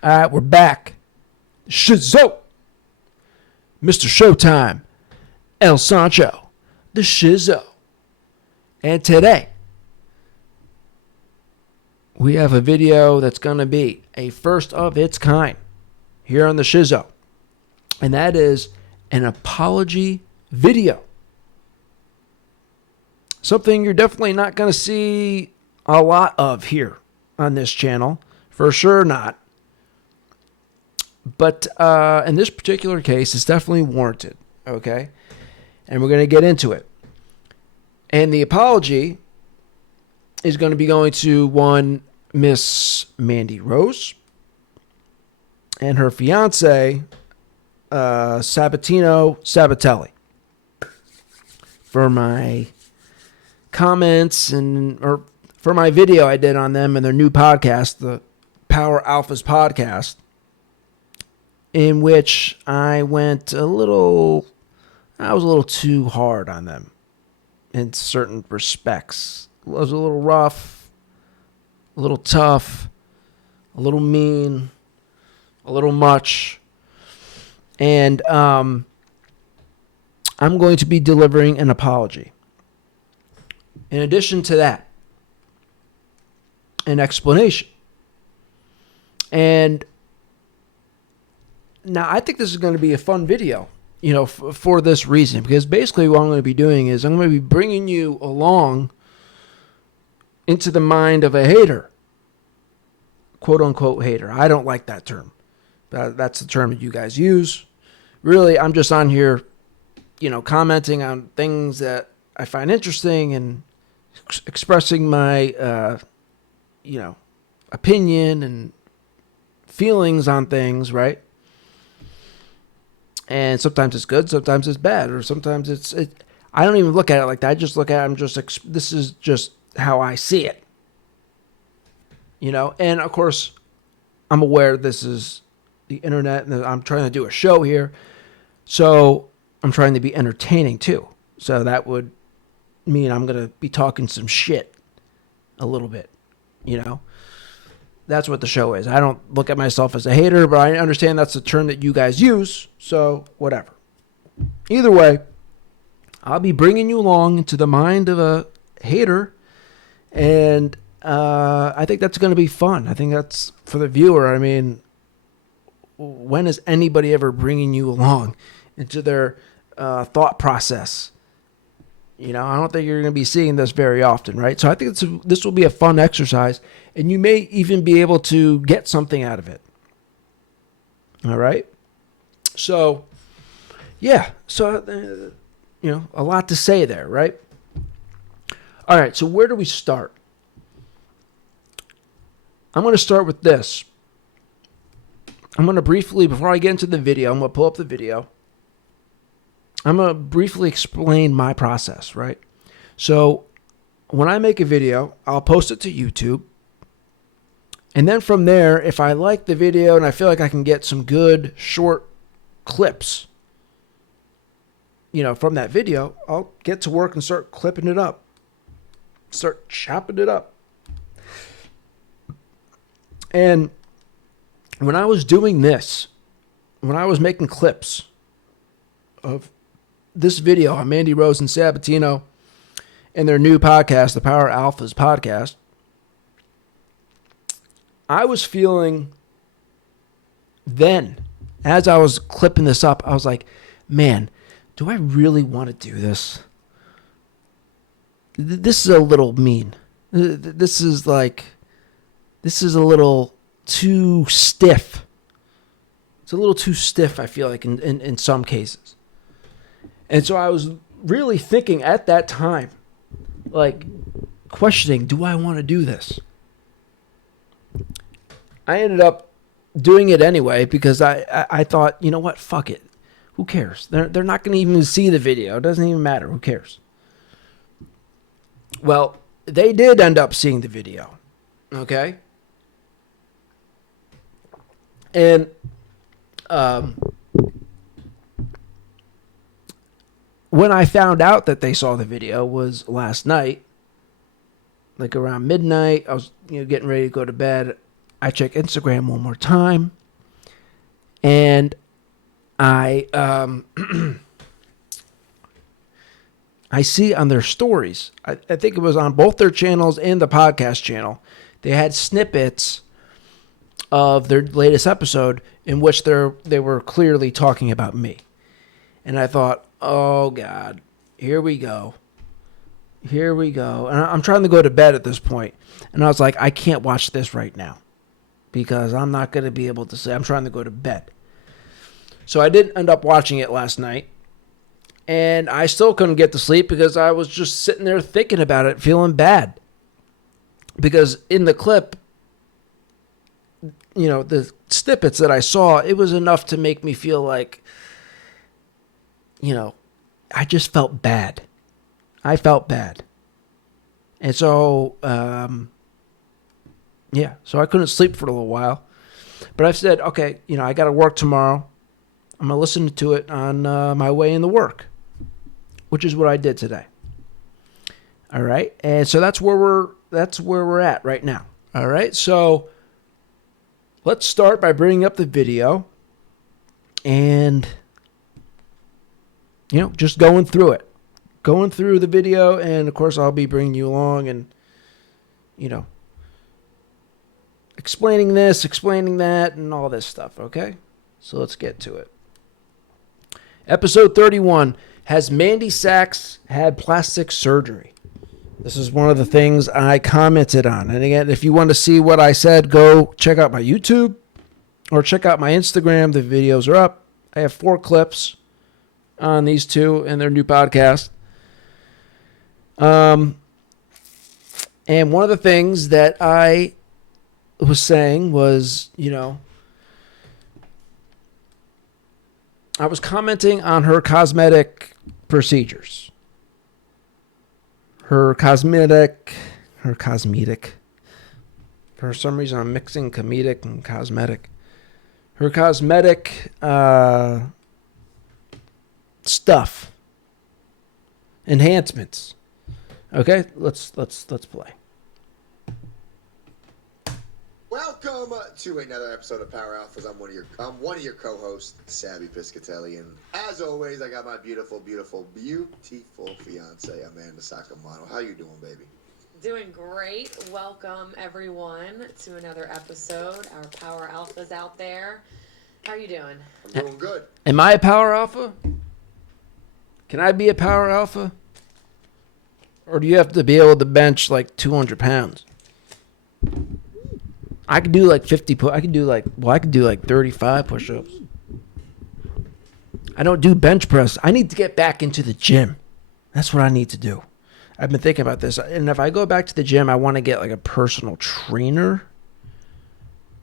All right, we're back. Shizow. Mr. Showtime. El Sancho. The Shizow. And today, we have a video that's going to be a first of its kind here on the Shizow. And that is an apology video. Something you're definitely not going to see a lot of here on this channel. For sure not. But in this particular case, it's definitely warranted, okay? And we're going to get into it. And the apology is going to be going to one Miss Mandy Rose and her fiance, Tino Sabbatelli, for my comments or for my video I did on them and their new podcast, the ALPHAS podcast, in which I was a little too hard on them in certain respects. I was a little rough, a little tough, a little mean, a little much. And I'm going to be delivering an apology. In addition to that, an explanation. And now, I think this is going to be a fun video, for this reason. Because basically what I'm going to be doing is I'm going to be bringing you along into the mind of a hater. Quote-unquote hater. I don't like that term. That's the term that you guys use. Really, I'm just on here, commenting on things that I find interesting and expressing my, opinion and feelings on things, right? And sometimes it's good, sometimes it's bad, or sometimes I don't even look at it like that. I just look at it, this is just how I see it. And of course, I'm aware this is the internet and I'm trying to do a show here. So I'm trying to be entertaining too. So that would mean I'm going to be talking some shit a little bit, That's what the show is. I don't look at myself as a hater, but I understand that's the term that you guys use. So whatever. Either way, I'll be bringing you along into the mind of a hater. And I think that's going to be fun. I think that's for the viewer. I mean, when is anybody ever bringing you along into their thought process? I don't think you're going to be seeing this very often, right? So I think this will be a fun exercise, and you may even be able to get something out of it. All right? So, yeah. So, a lot to say there, right? All right, so where do we start? I'm going to start with this. I'm going to briefly, before I get into the video, I'm going to pull up the video. I'm going to briefly explain my process, right? So when I make a video, I'll post it to YouTube. And then from there, if I like the video and I feel like I can get some good short clips, from that video, I'll get to work and start clipping it up. Start chopping it up. And when I was doing this, when I was making clips of this video on Mandy Rose and Sabatino and their new podcast, the ALPHAS podcast, I was feeling then, as I was clipping this up, I was like, man, do I really want to do this? This is a little mean. This is a little too stiff. It's a little too stiff, I feel like, in some cases. And so I was really thinking at that time, questioning, do I want to do this? I ended up doing it anyway because I thought, you know what, fuck it. Who cares? They're not going to even see the video. It doesn't even matter. Who cares? Well, they did end up seeing the video. Okay? And when I found out that they saw the video was last night, around midnight. I was getting ready to go to bed. I check Instagram one more time, and I I see on their stories, I think it was on both their channels and the podcast channel, they had snippets of their latest episode in which they were clearly talking about me. And I thought, oh, God, here we go. Here we go. And I'm trying to go to bed at this point. And I was like, I can't watch this right now because I'm not going to be able to say I'm trying to go to bed. So I didn't end up watching it last night. And I still couldn't get to sleep because I was just sitting there thinking about it, feeling bad. Because in the clip, you know, the snippets that I saw, it was enough to make me feel like, you know, I just felt bad. I felt bad. And so, yeah, so I couldn't sleep for a little while. But I've said, okay, you know, I got to work tomorrow. I'm going to listen to it on my way into work, which is what I did today. All right. And so that's where we're at right now. All right. So let's start by bringing up the video and, you know, just going through it. Going through the video, and of course I'll be bringing you along and, you know, explaining this, explaining that, and all this stuff, okay? So let's get to it. Episode 31, has Mandy Sachs had plastic surgery? This is one of the things I commented on. And again, if you want to see what I said, go check out my YouTube or check out my Instagram. The videos are up. I have 4 clips on these two and their new podcast. And one of the things that I was saying was, you know, I was commenting on her cosmetic procedures. Her cosmetic. For some reason, I'm mixing comedic and cosmetic. Her cosmetic stuff. Enhancements. Okay, let's play. Welcome to another episode of Power Alphas. I'm one of your co-hosts, Sabby Piscatelli, and as always, I got my beautiful fiance, Amanda Sakamoto. How you doing, baby? Doing great. Welcome everyone to another episode. Our Power Alphas out there. How are you doing? I'm doing good. Am I a power alpha? Can I be a power alpha? Or do you have to be able to bench like 200 pounds? I could do like 50. I could do like 35 push-ups. I don't do bench press. I need to get back into the gym. That's what I need to do. I've been thinking about this. And if I go back to the gym, I want to get like a personal trainer.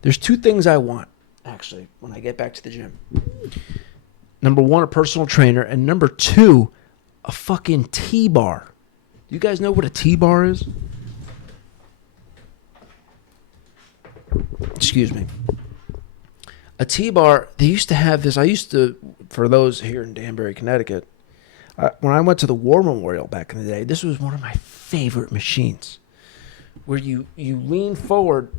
There's 2 things I want, actually, when I get back to the gym. Number 1, a personal trainer. And number 2, a fucking T-bar. You guys know what a T-bar is? Excuse me. A T-bar, they used to have this. For those here in Danbury, Connecticut, when I went to the War Memorial back in the day, this was one of my favorite machines. Where you lean forward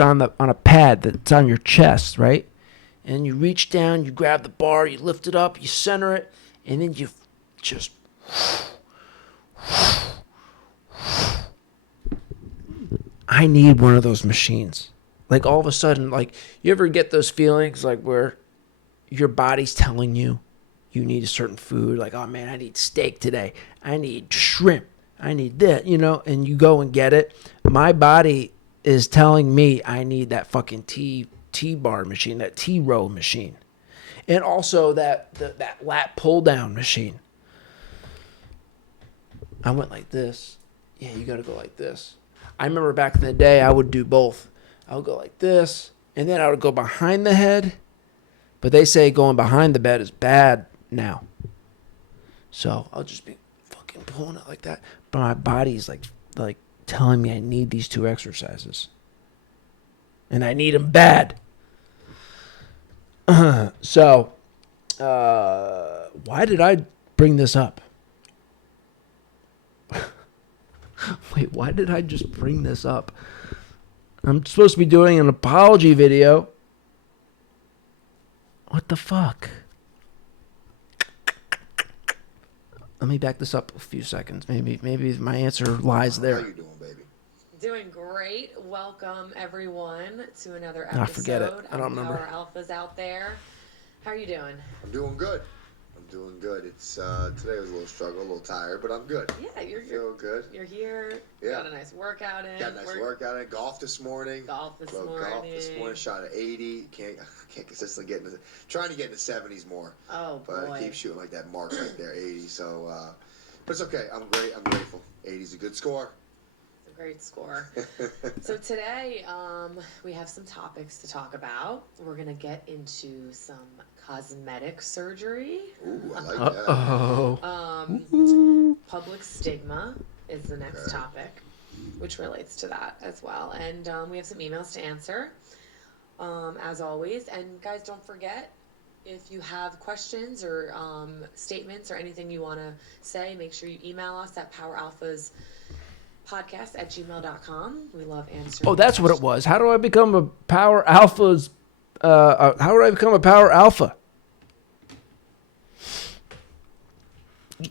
on a pad that's on your chest, right? And you reach down, you grab the bar, you lift it up, you center it, and then you just... I need one of those machines. Like all of a sudden, like you ever get those feelings like where your body's telling you need a certain food, like, oh man, I need steak today. I need shrimp. I need that, you know, and you go and get it. My body is telling me I need that fucking T-bar machine, that T-row machine. And also that lat pull down machine. I went like this. Yeah, you got to go like this. I remember back in the day, I would do both. I would go like this, and then I would go behind the head. But they say going behind the bed is bad now. So I'll just be fucking pulling it like that. But my body's like telling me I need these 2 exercises. And I need them bad. So, why did I bring this up? Wait, why did I just bring this up? I'm supposed to be doing an apology video. What the fuck? Let me back this up a few seconds. Maybe my answer lies How there. you doing, baby? Doing great. Welcome everyone to another episode. Forget it. I don't remember. Power Alphas out there. How are you doing? I'm doing good. It's today was a little struggle, a little tired, but I'm good. Yeah, you're good. You're here. Yeah. Got a nice workout in. Got a nice workout in. Golf this morning. Golf this morning. Shot at 80. Can't consistently get trying to get in the 70s more. Oh boy. But I keep shooting like that mark right there, 80. So, but it's okay. I'm great. I'm grateful. 80's a good score. It's a great score. So today, we have some topics to talk about. We're gonna get into some cosmetic surgery. Ooh, I like that. Public stigma is the next topic, which relates to that as well. And we have some emails to answer, as always. And guys, don't forget, if you have questions or statements or anything you want to say, make sure you email us at poweralphaspodcast@gmail.com. We love answering. Oh, that's what it was. How do I become a Power Alpha's? How do I become a Power Alpha?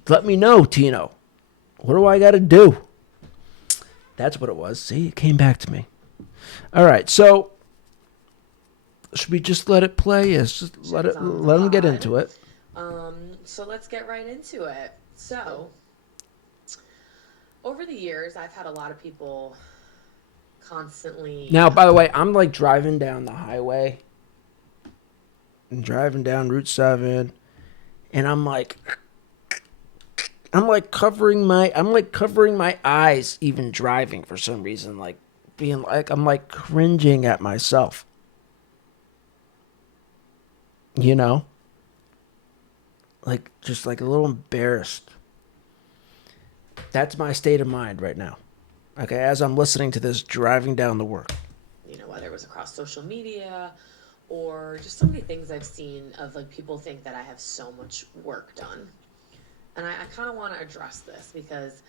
Let me know, Tino. What do I got to do? That's what it was. See, it came back to me. All right, so should we just let it play? Yes, just let them get into it. So let's get right into it. So, over the years, I've had a lot of people constantly. Now, by the way, I'm like driving down the highway. I'm driving down Route 7, and I'm like covering my eyes even driving for some reason, like being like I'm like cringing at myself. You know? Like just like a little embarrassed. That's my state of mind right now. Okay, as I'm listening to this driving down to work. You know, whether it was across social media or just so many things I've seen of like people think that I have so much work done. And I kind of want to address this because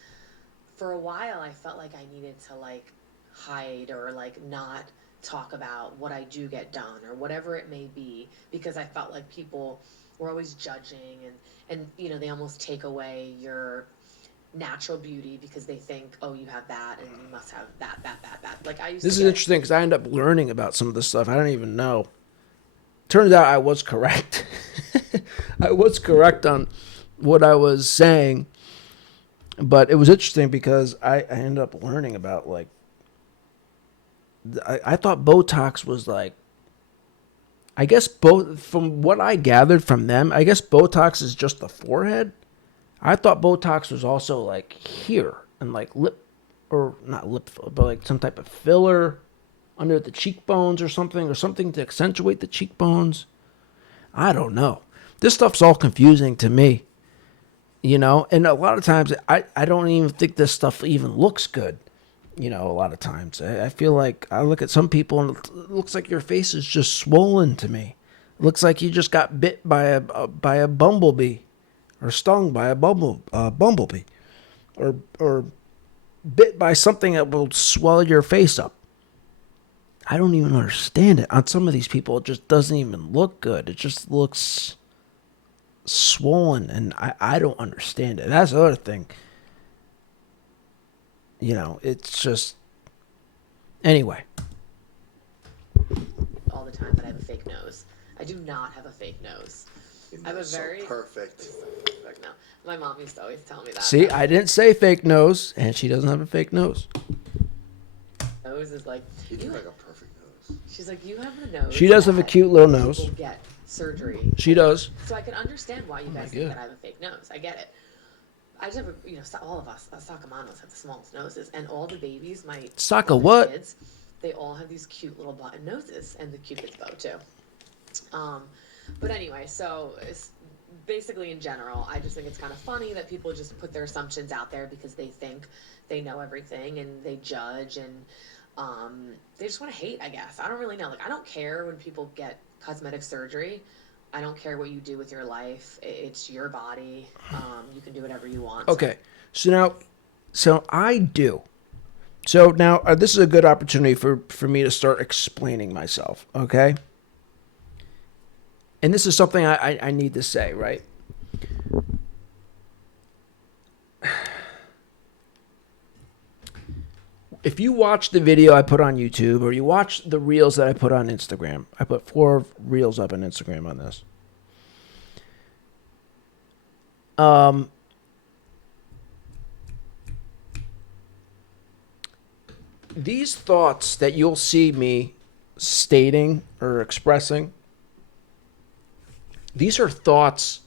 for a while I felt like I needed to like hide or like not talk about what I do get done or whatever it may be, because I felt like people were always judging and you know, they almost take away your natural beauty because they think, oh, you have that and you must have that. Like I used This to is interesting because I end up learning about some of this stuff. I don't even know. Turns out I was correct. I was correct on what I was saying, but it was interesting because I ended up learning about like I thought Botox was like, I guess both from what I gathered from them, I guess Botox is just the forehead. I thought Botox was also like here and like lip, or not lip, but like some type of filler under the cheekbones or something to accentuate the cheekbones. I don't know. This stuff's all confusing to me. You know, and a lot of times I don't even think this stuff even looks good. You know, a lot of times I feel like I look at some people and it looks like your face is just swollen to me. It looks like you just got bit by a bumblebee, or stung by a bumblebee, or bit by something that will swell your face up. I don't even understand it. On some of these people, it just doesn't even look good. It just looks swollen, and I don't understand it. That's the other thing. You know, it's just... Anyway. all the time that I have a fake nose. I do not have a fake nose. I have a very perfect. No, my mom used to always tell me that. See, I didn't say fake nose, and she doesn't have a fake nose. Nose is like You do like a perfect nose. she's like, you have the nose. She does have a that cute little nose. people get surgery. She does. So I can understand why you guys think God. that I have a fake nose. I get it. I just have a, you know, all of us Sakamanos have the smallest noses, and all the babies, my Saka oldest what? kids, they all have these cute little button noses, and the Cupid's bow too. But anyway, so it's basically in general, I just think it's kind of funny that people just put their assumptions out there because they think they know everything and they judge and they just want to hate, I guess. I don't really know. Like, I don't care when people get cosmetic surgery. I don't care what you do with your life. It's your body. You can do whatever you want. Okay, so I do. So now this is a good opportunity for me to start explaining myself, okay? And this is something I need to say, right? If you watch the video I put on YouTube or you watch the reels that I put on Instagram, I put 4 reels up on Instagram on this. These thoughts that you'll see me stating or expressing, these are thoughts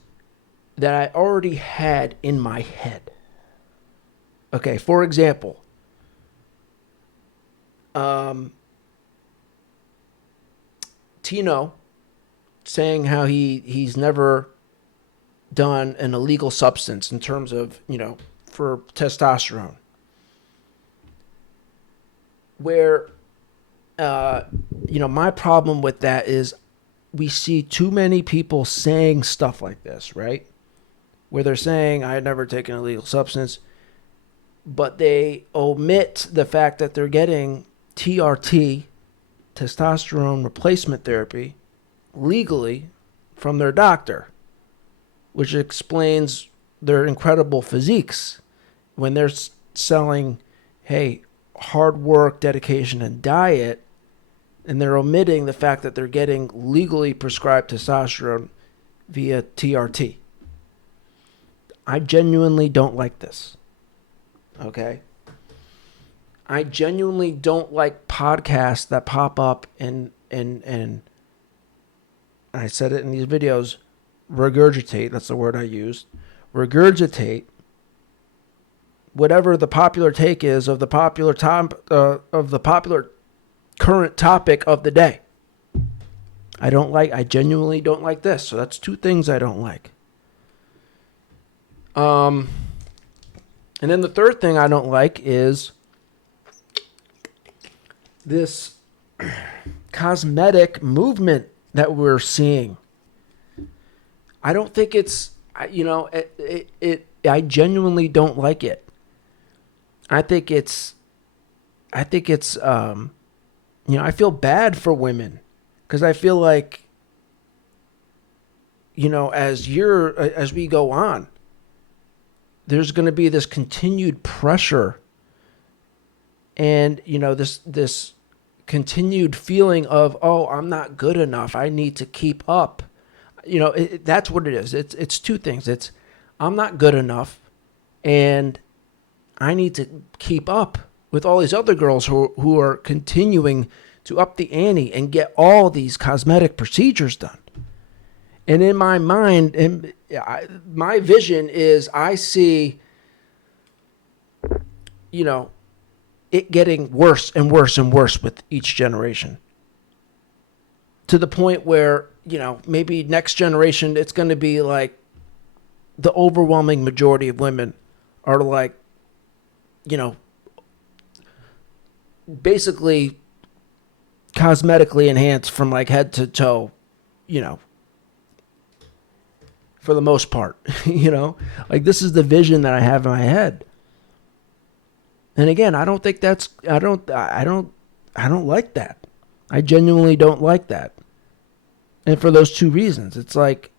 that I already had in my head. Okay, for example, Tino saying how he's never done an illegal substance in terms of, for testosterone. Where, my problem with that is we see too many people saying stuff like this, right? Where they're saying, I had never taken an illegal substance, but they omit the fact that they're getting TRT, testosterone replacement therapy, legally from their doctor, which explains their incredible physiques when they're selling, hey, hard work, dedication, and diet, and they're omitting the fact that they're getting legally prescribed testosterone via TRT. I genuinely don't like this. Okay? I genuinely don't like podcasts that pop up and I said it in these videos, regurgitate, that's the word I used, regurgitate whatever the popular take is of the popular current topic of the day. I genuinely don't like this. So that's 2 things I don't like. And then the third thing I don't like is this cosmetic movement that we're seeing. I don't think it's, I genuinely don't like it. I feel bad for women because I feel like, as we go on, there's going to be this continued pressure and, this continued feeling of, oh, I'm not good enough. I need to keep up. That's what it is. It's 2 things. It's I'm not good enough and I need to keep up with all these other girls who are continuing to up the ante and get all these cosmetic procedures done. And in my mind, my vision is I see, it getting worse and worse and worse with each generation. To the point where, maybe next generation, it's going to be like the overwhelming majority of women are like, basically cosmetically enhanced from like head to toe, for the most part, like this is the vision that I have in my head. And again, I don't think I don't like that. I genuinely don't like that. And for those 2 reasons, it's like,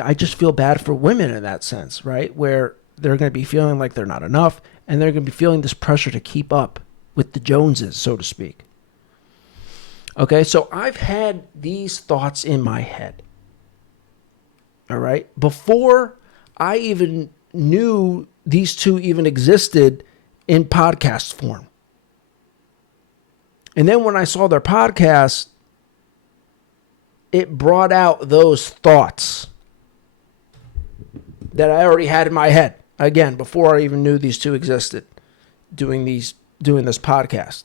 I just feel bad for women in that sense, right? Where they're going to be feeling like they're not enough and they're going to be feeling this pressure to keep up with the Joneses, so to speak. Okay, so I've had these thoughts in my head. All right, before I even knew these 2 even existed in podcast form. And then when I saw their podcast, it brought out those thoughts that I already had in my head. Again, before I even knew these 2 existed, doing this podcast.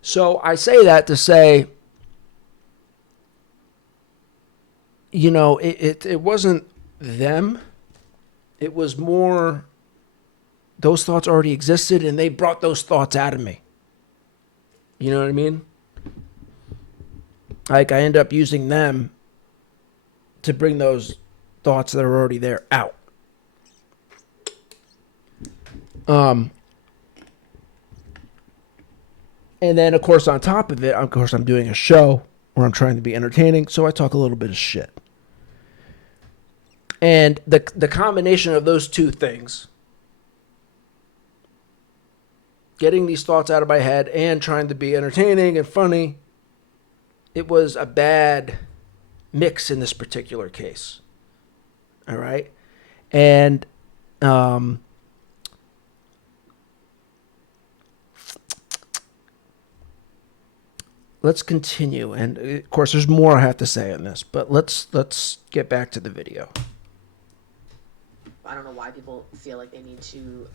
So I say that to say, it wasn't them. It was more those thoughts already existed and they brought those thoughts out of me. You know what I mean? Like I end up using them to bring those thoughts that are already there out. And then, of course, on top of it, of course, I'm doing a show where I'm trying to be entertaining, so I talk a little bit of shit. And the combination of those two things, getting these thoughts out of my head and trying to be entertaining and funny, it was a bad mix in this particular case. All right? And let's continue. And of course, there's more I have to say on this, but let's get back to the video. I don't know why people feel like they need to,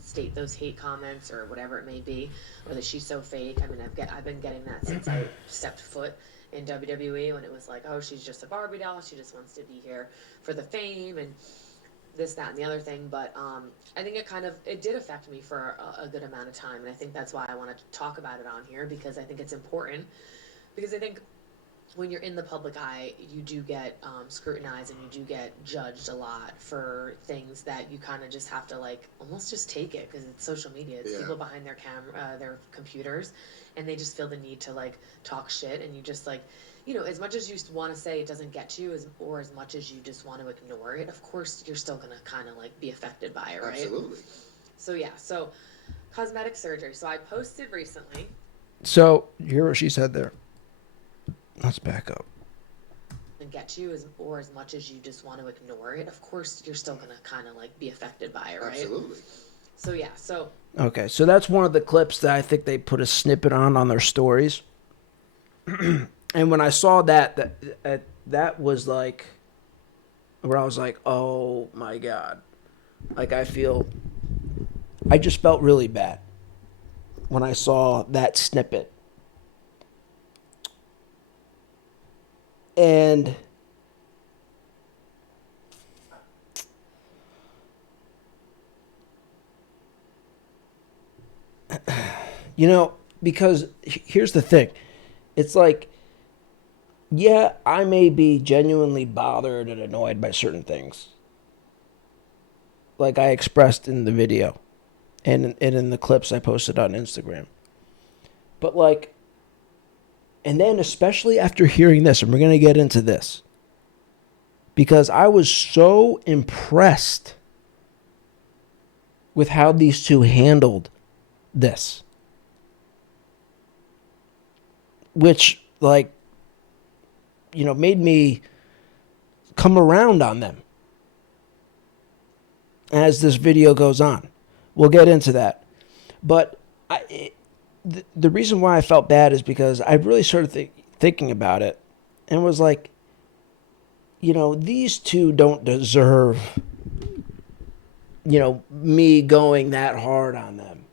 state those hate comments or whatever it may be, or that she's so fake. I mean, I've been getting that since I stepped foot in WWE, when it was like, oh, she's just a Barbie doll. She just wants to be here for the fame and this, that, and the other thing. But I think it did affect me for a good amount of time, and I think that's why I want to talk about it on here, because I think it's important. Because I think when you're in the public eye, you do get scrutinized, and you do get judged a lot for things that you kind of just have to like almost just take it, because it's social media. It's people behind their their computers, and they just feel the need to like talk shit, and you just like, as much as you want to say it doesn't get to you, or as much as you just want to ignore it, of course you're still gonna kind of like be affected by it, right? Absolutely. So cosmetic surgery. So I posted recently. So you hear what she said there? Let's back up. And get to you, or as much as you just want to ignore it, of course you're still gonna kind of like be affected by it, right? Absolutely. So Okay, so that's one of the clips that I think they put a snippet on their stories. And when I saw that was like, where I was like, oh my God. Like I just felt really bad when I saw that snippet. And because here's the thing. It's like, yeah, I may be genuinely bothered and annoyed by certain things, like I expressed in the video and in the clips I posted on Instagram. But like, and then especially after hearing this, and we're going to get into this, because I was so impressed with how these two handled this, which like, made me come around on them as this video goes on. We'll get into that. But the reason why I felt bad is because I really started thinking about it and was like, these two don't deserve, me going that hard on them.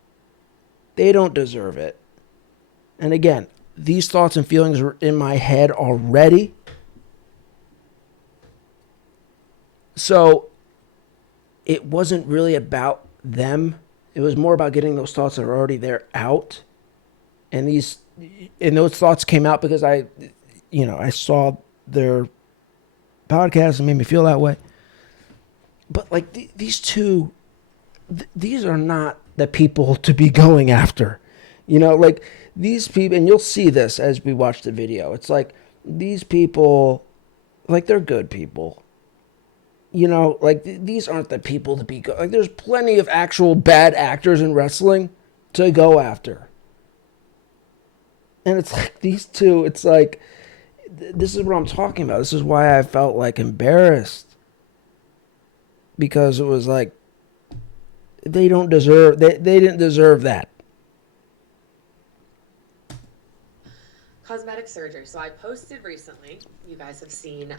They don't deserve it. And again, these thoughts and feelings were in my head already. So it wasn't really about them. It was more about getting those thoughts that are already there out. And those thoughts came out because I saw their podcast and made me feel that way. But like these two, these are not the people to be going after. Like these people, and you'll see this as we watch the video. It's like these people, like they're good people. Like these aren't the people to be like. There's plenty of actual bad actors in wrestling to go after. And it's like these two, it's like, this is what I'm talking about. This is why I felt like embarrassed. Because it was like, they didn't deserve that. cosmetic surgery. So I posted recently. You guys have seen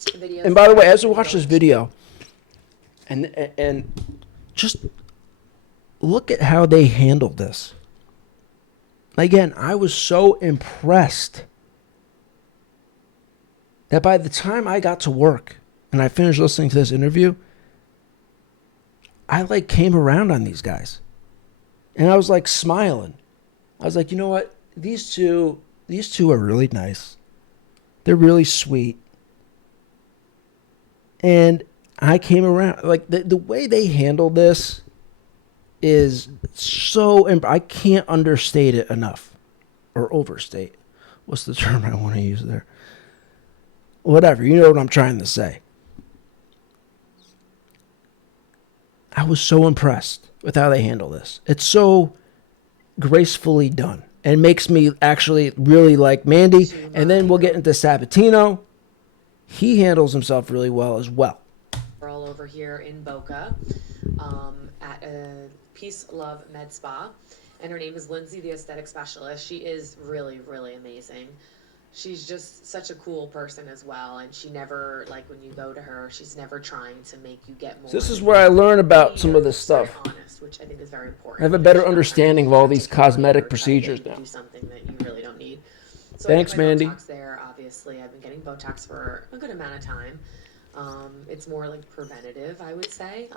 videos. And by the way, as we watch this video, and just look at how they handled this. Again, I was so impressed that by the time I got to work and I finished listening to this interview, I like came around on these guys. And I was like smiling. I was like, you know what? These two are really nice. They're really sweet. And I came around. Like the way they handled this is so, I can't understate it enough or overstate. What's the term I want to use there? Whatever, you know what I'm trying to say. I was so impressed with how they handle this. It's so gracefully done and makes me actually really like Mandy. And then we'll get into Sabatino. He handles himself really well as well. We're all over here in Boca at a Peace Love Med Spa, and her name is Lindsay, the aesthetic specialist. She is really, really amazing. She's just such a cool person as well, and she never, like, when you go to her, she's never trying to make you get more. So this is where I learn about some of this stuff. Very honest, which I think is very important. I have a better understanding of all these cosmetic procedures now. Do something that you really don't need. So Thanks, I get my Mandy. Botox there, obviously. I've been getting Botox for a good amount of time. It's more like preventative, I would say.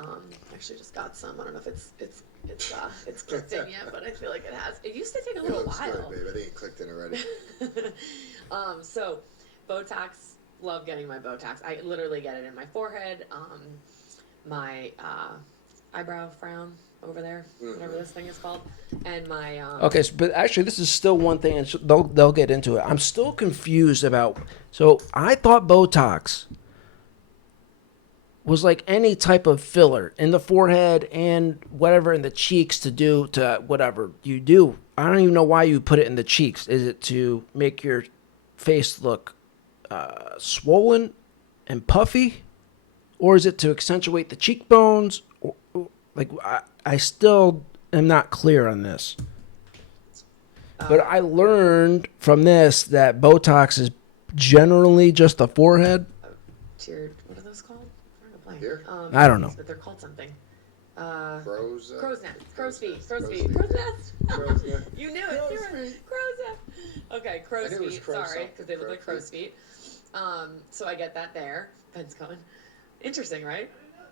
Actually just got some. I don't know if it's clicked in yet, but I feel like it has. It used to take a little while. Good, babe. I think it clicked in already. So Botox, love getting my Botox. I literally get it in my forehead, my eyebrow frown over there, whatever this thing is called, and my Okay, but actually, this is still one thing, and they'll get into it. I'm still confused about. So I thought Botox was like any type of filler in the forehead and whatever in the cheeks to do to whatever you do. I don't even know why you put it in the cheeks. Is it to make your face look swollen and puffy, or is it to accentuate the cheekbones? Like I still am not clear on this. But I learned from this that Botox is generally just the forehead. tiered. What are those called? Here? I don't know. But they're called something. Crow's Crow's nest. Crow's feet. Crow's Crow's feet. feet. Crow's nest. Crow's nest. You knew it. Crow's You were- feet. Crow's nest. Okay, crow's I knew it was feet. crow Sorry, something. because they look Crow like crow's feet. So I get that there. Ben's going. Interesting, right?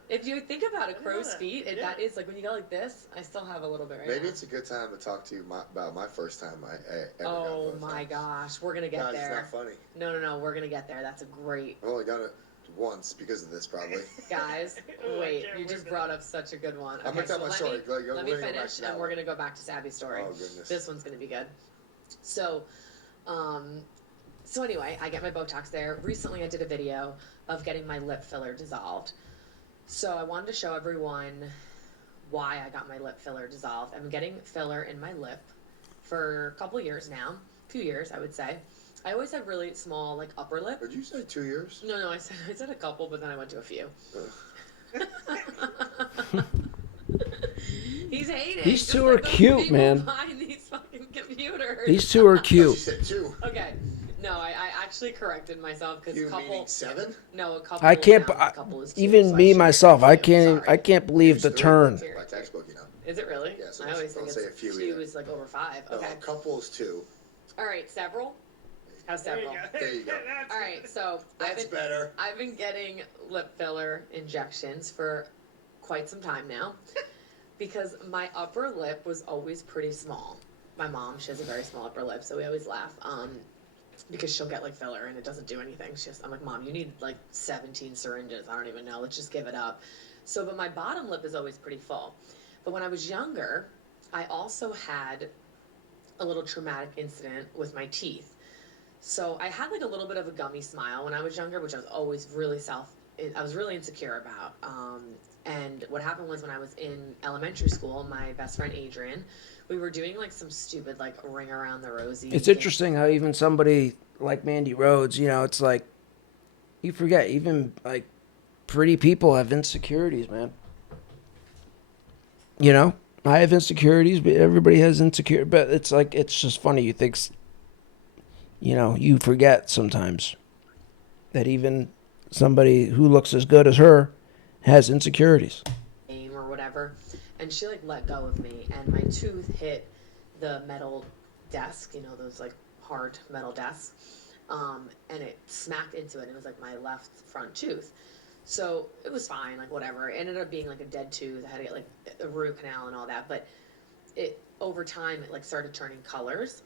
If you think about a crow's feet, that is like when you go like this. I still have a little bit right Maybe now. it's a good time to talk to you about my first time I ever Oh got Botox. my gosh, we're gonna get Guys, there. it's not funny. No, we're gonna get there. That's a great. I've only done it once because of this, probably. Guys, Oh, I wait, can't you wait just for brought that. up such a good one. I'm gonna tell my let story. me, Like, we're let me gonna go back finish, to that and we're one. gonna go back to Sabby's story. Oh, goodness. This one's gonna be good. So anyway, I get my Botox there. Recently, I did a video of getting my lip filler dissolved. So I wanted to show everyone why I got my lip filler dissolved. I've been getting filler in my lip for a couple years now, a few years, I would say. I always had really small, like, upper lip. Did you say 2 years? No, I said a couple, but then I went to a few. He's hating. These just two like are those cute, people man. behind these fucking computers. These two are She cute. said 2. Okay. No, I actually corrected myself because You couple. meaning 7? No, a couple. I can't. sounds, a couple is two, Even so me should- myself, I can't. Sorry. I can't believe the turn. My textbook, you know. Is it really? Yeah, so I always think don't say it's a few 2 either. is like over 5. No, Okay. a couple is 2. All right. Several. How's There you several? go. There you go. That's All right. So That's better. I've been getting lip filler injections for quite some time now because my upper lip was always pretty small. My mom, she has a very small upper lip, so we always laugh because she'll get like filler and it doesn't do anything. I'm like, Mom, you need like 17 syringes. I don't even know. Let's just give it up. So, but my bottom lip is always pretty full. But when I was younger, I also had a little traumatic incident with my teeth. So I had like a little bit of a gummy smile when I was younger, which I was always really I was really insecure about. And what happened was when I was in elementary school, my best friend Adrian, we were doing like some stupid like ring around the rosy. It's interesting how even somebody like Mandy Rhodes, you know, it's like you forget even like pretty people have insecurities, man. You know, I have insecurities, but everybody has insecurity. But it's like it's just funny. You think, you know, you forget sometimes that even somebody who looks as good as her has insecurities. Or whatever, and she like let go of me, and my tooth hit the metal desk, you know, those like hard metal desks, and it smacked into it. It was like my left front tooth. So it was fine, like whatever. It ended up being like a dead tooth. I had to get like a root canal and all that, but it over time it like started turning colors,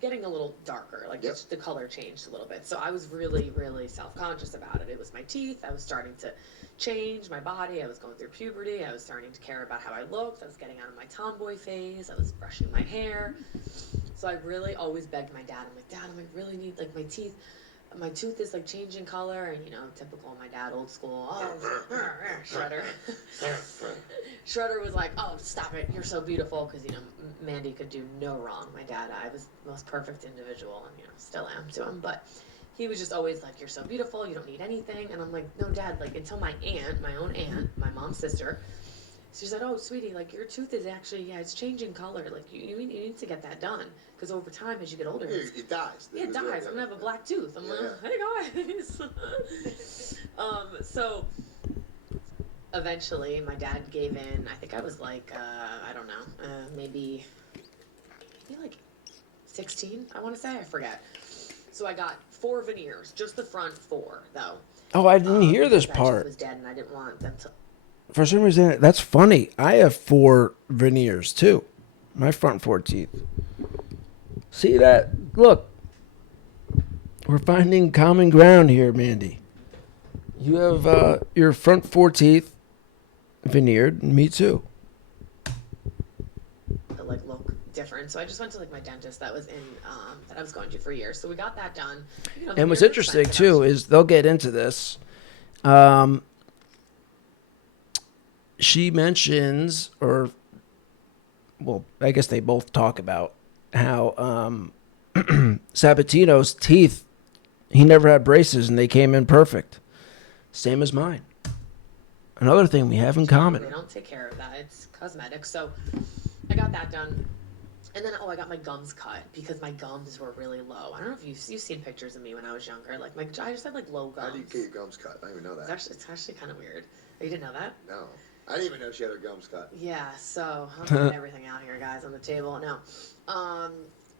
getting a little darker. Like the color changed a little bit. So I was really, really self-conscious about it. It was my teeth. I was starting to change my body. I was going through puberty. I was starting to care about how I looked. I was getting out of my tomboy phase. I was brushing my hair. So I really always begged my dad. I'm like, Dad, I really need, like, my tooth is like changing color, and typical my dad, old school. Shredder. Shredder was like, oh, stop it, you're so beautiful, because Mandy could do no wrong. My dad, I was the most perfect individual, and still am to him, but he was just always like, you're so beautiful, you don't need anything. And I'm like, no, Dad, like, until my own aunt, my mom's sister, she said, oh, sweetie, like, your tooth is actually, it's changing color. Like, you need to get that done. Because over time, as you get older... It dies. Yeah, it dies. I'm going to have a black tooth. I'm like, hey, guys. So, eventually, my dad gave in. I think I was like, I don't know, maybe like 16, I want to say. I forget. So I got 4 veneers. Just the front 4, though. Oh, I didn't hear this part. Was dead, and I didn't want them to... For some reason, that's funny. I have 4 veneers, too. My front 4 teeth. See that? Look. We're finding common ground here, Mandy. You have your front 4 teeth veneered. Me, too. Like, look different. So I just went to, like, my dentist that was in, that I was going to for years. So we got that done. And what's interesting, too, is they'll get into this. She mentions, or, well, I guess they both talk about how Sabatino's teeth, he never had braces and they came in perfect. Same as mine. Another thing we have in common. They don't take care of that. It's cosmetic. So I got that done. And then, I got my gums cut because my gums were really low. I don't know if you've seen pictures of me when I was younger. Like, I just had, like, low gums. How do you get your gums cut? I don't even know that. It's actually kind of weird. Oh, you didn't know that? No. I didn't even know she had her gums cut. Yeah, so I'm putting everything out here, guys, on the table. No.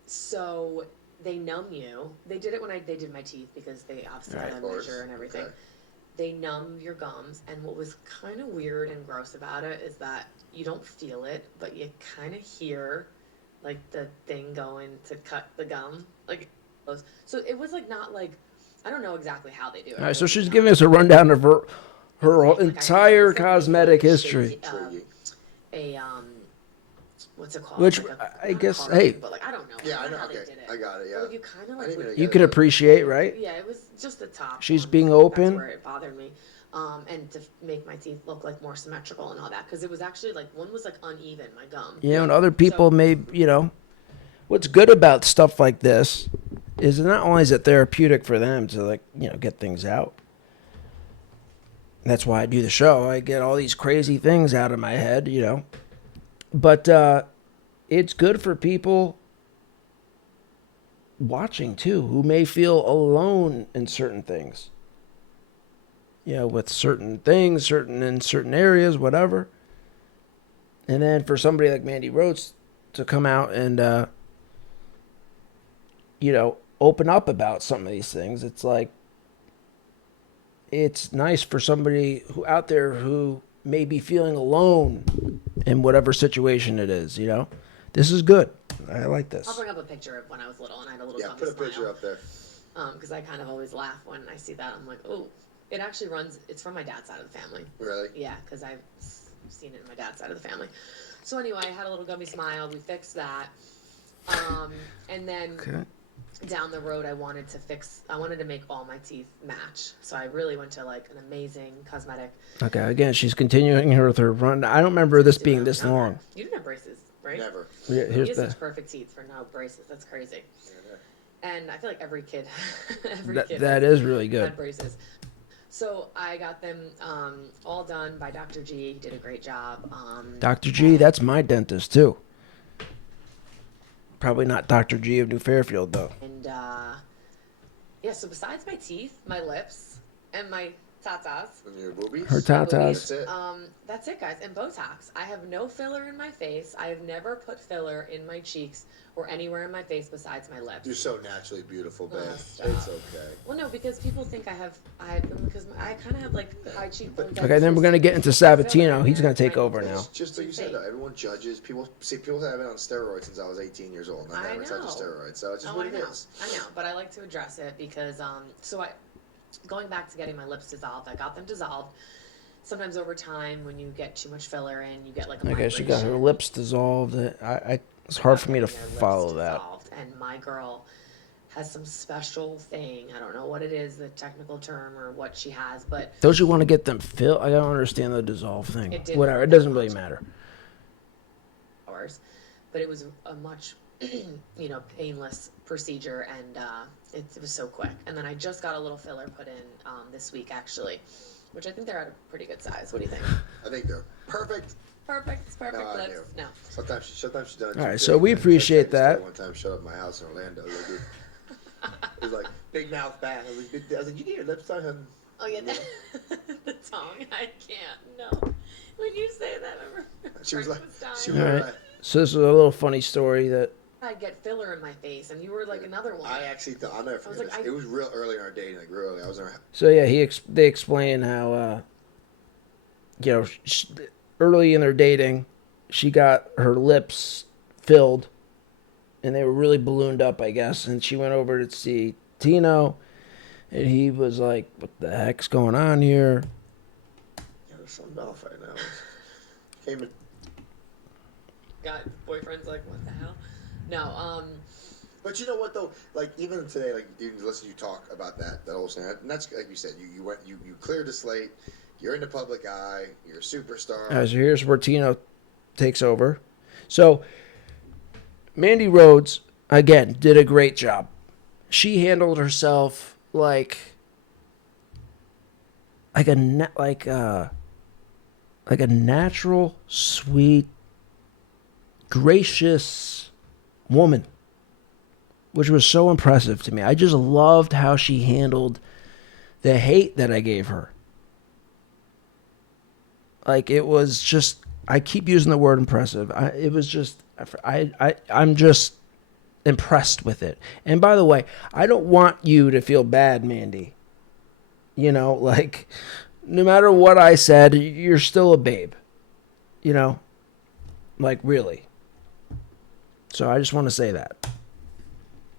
So they numb you. They did it when they did my teeth because they obviously had a measure and everything. Okay. They numb your gums, and what was kind of weird and gross about it is that you don't feel it, but you kind of hear, like, the thing going to cut the gum. Like, so it was, like, not, like, I don't know exactly how they do it. All right, so she's giving us a rundown of her entire cosmetic history. What's it called? Which, like I guess, hey. But, like, I don't know. Yeah, I know. Okay, I got it, yeah. Like, you kind of, like... You could appreciate, right? Yeah, it was just the top. She's being open. That's where it bothered me. And to make my teeth look, like, more symmetrical and all that. Because it was actually, like, one was, like, uneven, my gum. And other people may, what's good about stuff like this is not only is it therapeutic for them to, like, get things out. That's why I do the show. I get all these crazy things out of my head, But it's good for people watching, too, who may feel alone in certain things. With certain things, in certain areas, whatever. And then for somebody like Mandy Rhodes to come out and, open up about some of these things, it's like, it's nice for somebody who out there who may be feeling alone in whatever situation it is, This is good. I like this. I'll bring up a picture of when I was little and I had a little Yeah, gummy put a smile. picture up there. Because I kind of always laugh when I see that. I'm like, oh. It actually it's from my dad's side of the family. Really? Yeah, because I've seen it in my dad's side of the family. So anyway, I had a little gummy smile. We fixed that. And then down the road, I wanted to make all my teeth match. So I really went to, like, an amazing cosmetic. Okay, again, she's continuing her with her run. I don't remember this being this long. You didn't have braces, right? Never. Yeah, You have such perfect teeth for no braces. That's crazy. And I feel like every kid, that is really good. Had braces. So I got them all done by Dr. G. He did a great job. Dr. G, that's my dentist, too. Probably not Dr. G of New Fairfield, though. And, so besides my teeth, my lips, and my tatas. And your boobies? Her tatas. That's it. That's it, guys. And Botox. I have no filler in my face. I have never put filler in my cheeks or anywhere in my face besides my lips. You're so naturally beautiful, babe. Stop. It's okay. Well, no, because people think because I kind of have like high cheekbones. Okay, then we're gonna get into Sabatino. He's gonna take over now. Just like you said, though, everyone judges. People say people have been on steroids since I was 18 years old, and I never touched a steroid, so it's just what it is. I know, but I like to address it because going back to getting my lips dissolved, I got them dissolved. Sometimes over time, when you get too much filler in, you get like a Okay, she got her lips dissolved. It's hard for me to follow that. And my girl has some special thing. I don't know what it is, the technical term or what she has, but Don't you want to get them filled? I don't understand the dissolve thing. Whatever, it that doesn't really much. matter. Hours, but it was a much, painless procedure, and it was so quick. And then I just got a little filler put in this week, actually, which I think they're at a pretty good size. What do you think? I think they're perfect. Perfect lips. No. Sometimes she's done it. All right, so we appreciate that. One time, showed up at my house in Orlando. It was like big mouth back. I was like, you get your lips done, hun? Oh yeah, the tongue. I can't. No. When you say that, I remember She was like, All right. So this is a little funny story that I get filler in my face, and you were like another one. I actually thought, I'll never forget this. It was real early in our dating, like real early. I was in our So yeah, they explain how early in their dating, she got her lips filled, and they were really ballooned up, I guess. And she went over to see Tino, and he was like, "What the heck's going on here?" Yeah, there's something off right now. Came in. Got boyfriend's like, what the hell? No, But you know what though? Like even today, like even listen to you talk about that whole scenario, and that's like you said, you cleared the slate. You're in the public eye. You're a superstar. All right, so here's where Tino takes over. So Mandy Rhodes again did a great job. She handled herself like a natural, sweet, gracious woman, which was so impressive to me. I just loved how she handled the hate that I gave her. Like, it was just, I keep using the word impressive. I'm just impressed with it. And by the way, I don't want you to feel bad, Mandy. Like, no matter what I said, you're still a babe. Like, really. So I just want to say that.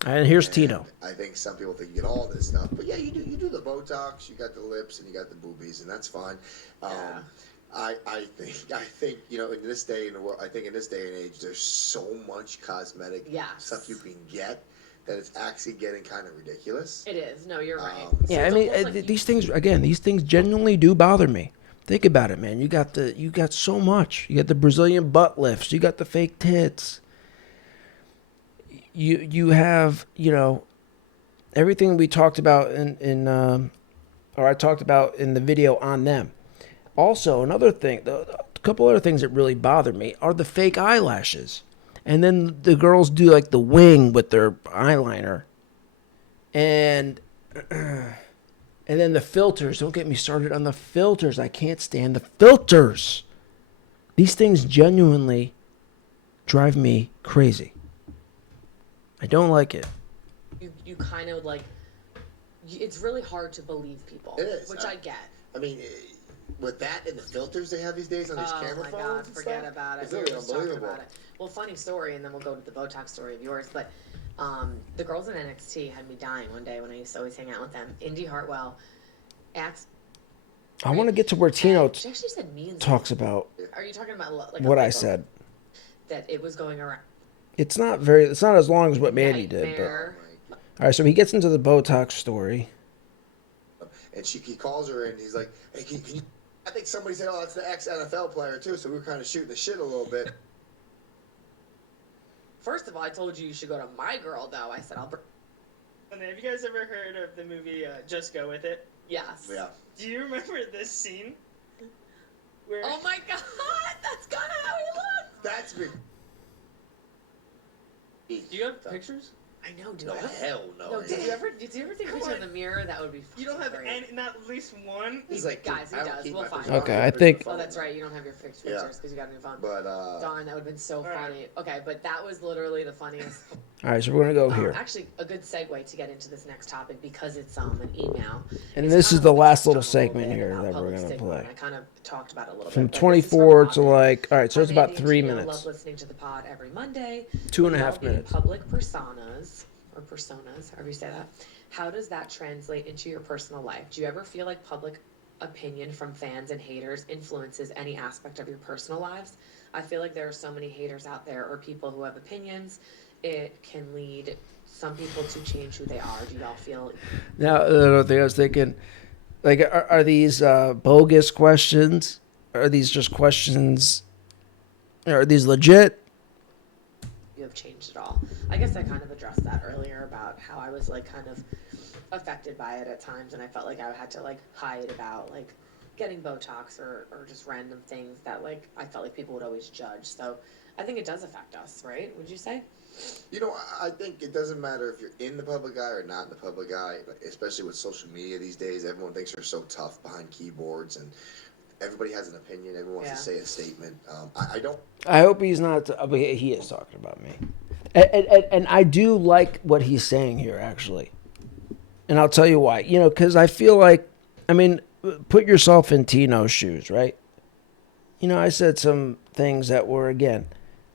And here's Tino. I think some people think you get all this stuff, but yeah, you do the Botox, you got the lips, and you got the boobies, and that's fine. Yeah. I think in this day and age, there's so much cosmetic stuff you can get that it's actually getting kind of ridiculous. it is. No, you're right. Yeah, I mean, these things genuinely do bother me. Think about it, man. You got so much. You got the Brazilian butt lifts. You got the fake tits. You have, everything we talked about I talked about in the video on them. Also, another thing, a couple other things that really bother me are the fake eyelashes. And then the girls do like the wing with their eyeliner. And then the filters. Don't get me started on the filters. I can't stand the filters. These things genuinely drive me crazy. I don't like it. You kind of like, it's really hard to believe people. It is. Which I get. I mean, with that and the filters they have these days on these camera phones. Oh my God, forget about it. It's We were really just talking unbelievable. about it. Well, funny story, and then we'll go to the Botox story of yours. But the girls in NXT had me dying one day when I used to always hang out with them. Indy Hartwell asked. I want to get to where Tino She actually said me and talks about Are you talking about like what I said. That it was going around. It's not as long as what Mandy did. But. Nightmare. All right, so he gets into the Botox story. And he calls her in. He's like, "Hey, can you?" I think somebody said, "Oh, that's the ex-NFL player too." So we were kind of shooting the shit a little bit. First of all, I told you should go to my girl, though. I said, I'll bring. And have you guys ever heard of the movie Just Go With It? Yes. Yeah. Do you remember this scene? Where Oh my God, that's kind of how he looks. That's me. Do you have pictures? I know, dude. No, hell no. No, did you ever take a picture in the mirror? That would be You don't have great. not at least one? He's like, guys, he does. We'll find Okay, it. I think. Oh, that's right. You don't have your fixed pictures because you got a new phone. But darn, that would have been so funny. Okay, but that was literally the funniest. All right, so we're gonna go here. Actually, a good segue to get into this next topic because it's an email. And this is the last little segment here that we're gonna play. I kind of talked about it a little From bit. 24 to like, all right, so it's about Mandy and 3 Tino minutes. love listening to the pod every Monday. 2.5 being minutes. Public personas, however you say that. How does that translate into your personal life? Do you ever feel like public opinion from fans and haters influences any aspect of your personal lives? I feel like there are so many haters out there or people who have opinions. It can lead some people to change who they are. Do y'all feel? Now, I was thinking, like, are these bogus questions? Are these just questions? Are these legit? You have changed at all? I guess I kind of addressed that earlier about how I was like kind of affected by it at times, and I felt like I had to like hide about like getting Botox or just random things that like I felt like people would always judge. So I think it does affect us, right? Would you say? You know, I think it doesn't matter if you're in the public eye or not in the public eye, especially with social media these days. Everyone thinks they're so tough behind keyboards, and everybody has an opinion. Everyone wants to say a statement. I don't. I hope he's not. But he is talking about me, and I do like what he's saying here, actually. And I'll tell you why. You know, because I feel like, I mean, put yourself in Tino's shoes, right? You know, I said some things that were, again,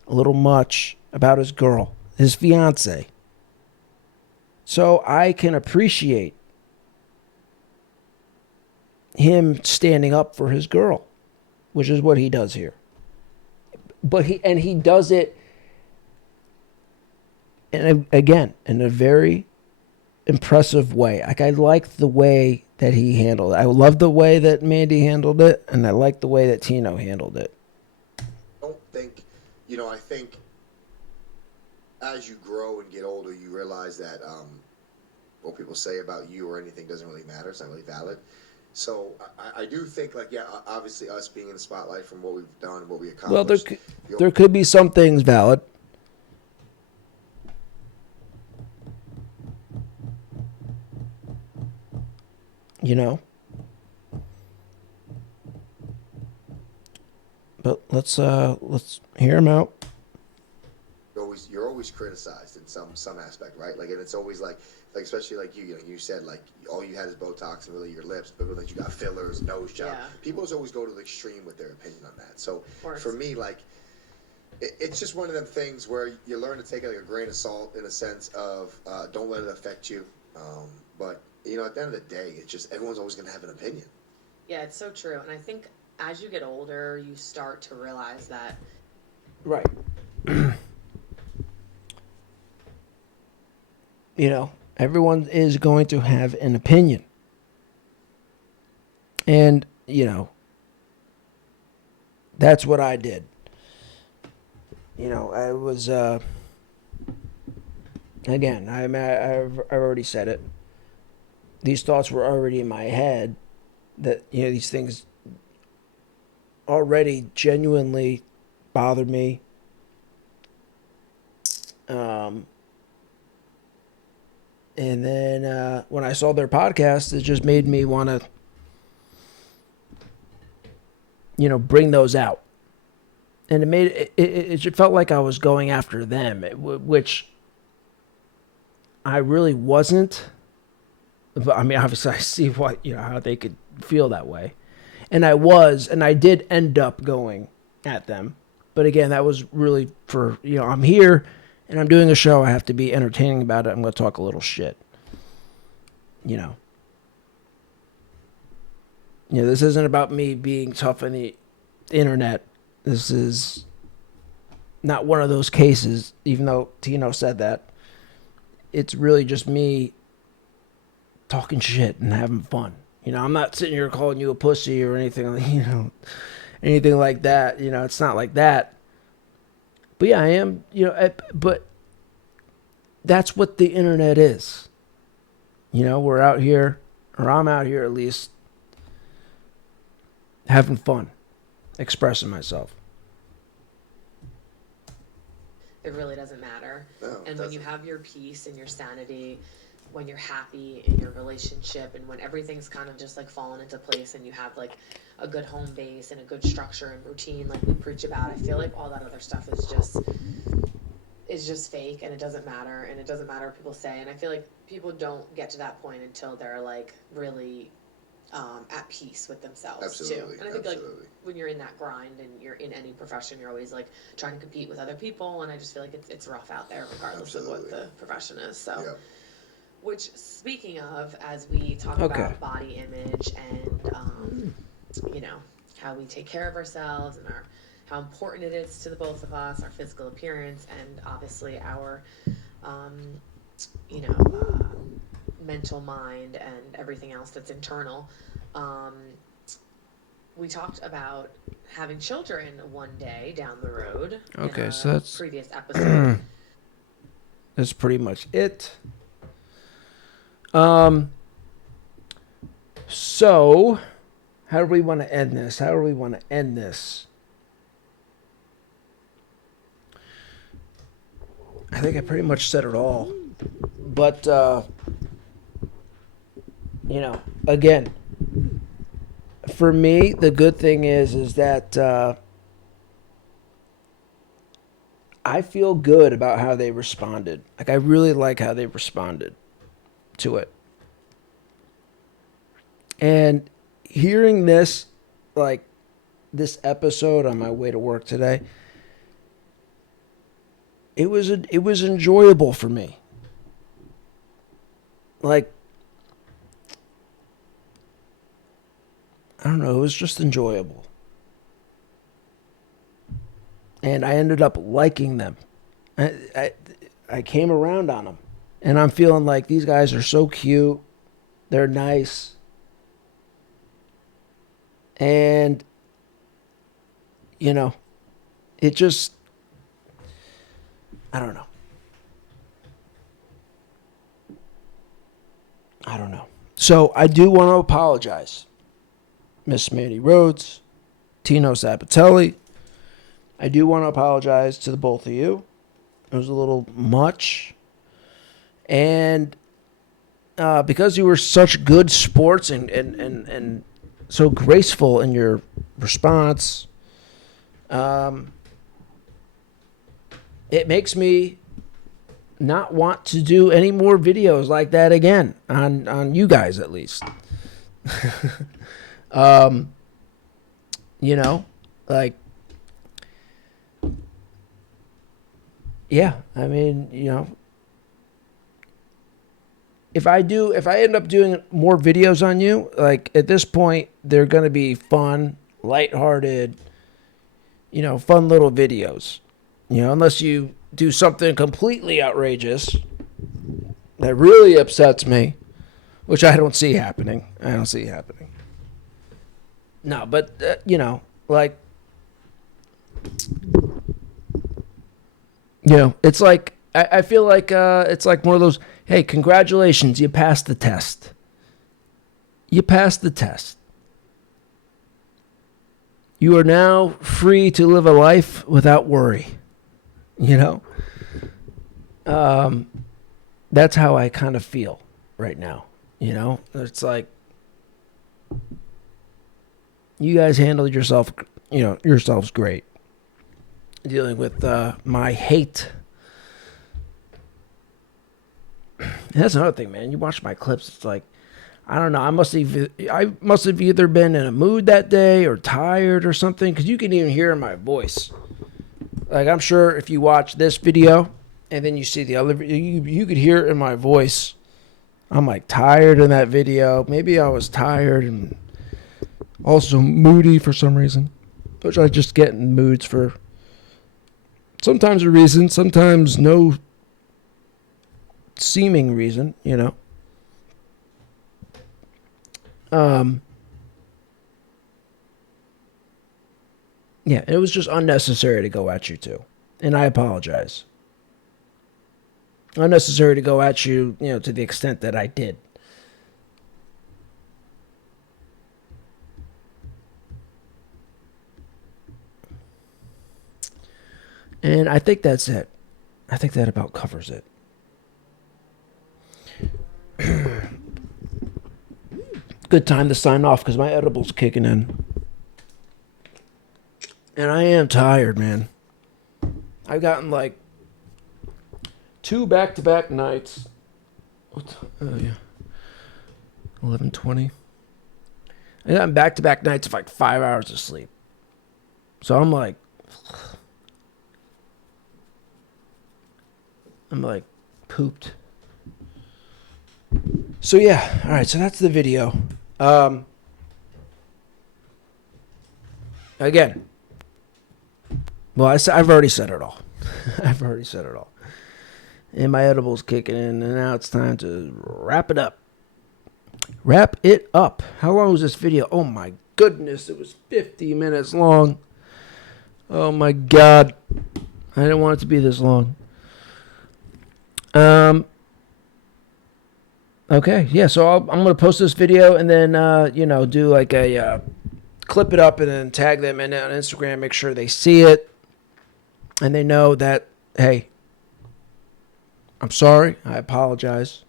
a little much about his girl, his fiance. So I can appreciate him standing up for his girl, which is what he does here. But he does it, and again, in a very impressive way. Like, I like the way that he handled it. I love the way that Mandy handled it, and I like the way that Tino handled it. I don't think, I think as you grow and get older, you realize that what people say about you or anything doesn't really matter. It's not really valid. So I do think, like, yeah, obviously us being in the spotlight from what we've done, what we accomplished. Well, there could be some things valid. You know? But let's hear him out. You're always criticized in some aspect, right? Like, and it's always like especially like you said, like, all you had is Botox and really your lips, but like you got fillers, nose job. Yeah. People always go to the extreme with their opinion on that. So for me, like, it's just one of them things where you learn to take it like a grain of salt in a sense of don't let it affect you. But at the end of the day, it's just everyone's always going to have an opinion. Yeah, it's so true. And I think as you get older, you start to realize that. Right. Everyone is going to have an opinion. And, that's what I did. I was, again, I've already said it. These thoughts were already in my head that, these things already genuinely bothered me. And then when I saw their podcast, it just made me want to, bring those out. And it felt like I was going after them, which I really wasn't. But, I mean, obviously I see how they could feel that way. And I did end up going at them. But again, that was really for, I'm here and I'm doing a show. I have to be entertaining about it. I'm going to talk a little shit. This isn't about me being tough on the internet. This is not one of those cases, even though Tino said that. It's really just me talking shit and having fun. I'm not sitting here calling you a pussy or anything, anything like that. It's not like that. But yeah, I am, but that's what the internet is. We're out here, or I'm out here at least, having fun, expressing myself. It really doesn't matter. No, And it when you doesn't. have your peace and your sanity, when you're happy in your relationship, and when everything's kind of just like fallen into place, and you have like a good home base and a good structure and routine, like we preach about, I feel like all that other stuff is just fake, and it doesn't matter, and it doesn't matter what people say. And I feel like people don't get to that point until they're like really at peace with themselves Absolutely, too. And I think like absolutely. when you're in that grind and you're in any profession, you're always like trying to compete with other people, and I just feel like it's rough out there regardless of what Absolutely. the profession is. So Yep. which, speaking of, as we talk Okay. about body image and you know, how we take care of ourselves and our how important it is to the both of us, our physical appearance, and obviously our um, you know, mental mind and everything else that's internal. Um, we talked about having children one day down the road. Okay, in a so that's previous episode. that's pretty much it. So how do we want to end this? How do we want to end this? I think I pretty much said it all. But you know, again, for me, the good thing is that I feel good about how they responded. Like, I really like how they responded to it. And hearing this, like, this episode on my way to work today, it was enjoyable for me. Like, I don't know, it was just enjoyable. And I ended up liking them. I came around on them. And I'm feeling like these guys are so cute. They're nice. And, you know, it just, I don't know. I don't know. So I do want to apologize, Miss Mandy Rhodes, Tino Sabbatelli. I do want to apologize to the both of you. It was a little much. And because you were such good sports and so graceful in your response, it makes me not want to do any more videos like that again, on you guys at least. You know, like, yeah, I mean, you know, if I end up doing more videos on you, like, at this point, they're going to be fun, lighthearted, you know, fun little videos. You know, unless you do something completely outrageous that really upsets me, which I don't see happening. No, but, you know, like, you know, it's like, I feel like it's like one of those, hey, congratulations, you passed the test. You passed the test. You are now free to live a life without worry. You know? That's how I kind of feel right now. You know? It's like, you guys handled yourselves great. Dealing with my hate. And that's another thing, man. You watch my clips, it's like, I don't know. I must have either been in a mood that day or tired or something, because you can even hear in my voice. Like, I'm sure if you watch this video and then you see the other video, you could hear it in my voice. I'm like tired in that video. Maybe I was tired and also moody for some reason, which I just get in moods for sometimes a reason, sometimes no seeming reason, you know. Yeah, it was just unnecessary to go at you too. And I apologize. Unnecessary to go at you, you know, to the extent that I did. And I think that's it. I think that about covers it. Good time to sign off because my edible's kicking in. And I am tired, man. I've gotten like 2 back-to-back nights. Oh, yeah. 11:20. I got back-to-back nights of like 5 hours of sleep. So I'm like pooped. So yeah, all right. So that's the video. Again, well, I've already said it all. I've already said it all. And my edible's kicking in, and now it's time to wrap it up. Wrap it up. How long was this video? Oh my goodness, it was 50 minutes long. Oh my God, I didn't want it to be this long. Okay, yeah, so I'm going to post this video and then, do like a, clip it up and then tag them in on Instagram, make sure they see it and they know that, hey, I'm sorry, I apologize.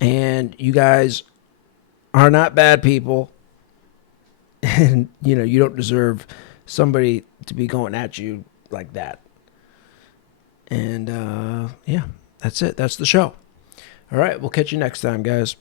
And you guys are not bad people. And, you don't deserve somebody to be going at you like that. And, yeah, that's it. That's the show. All right, we'll catch you next time, guys.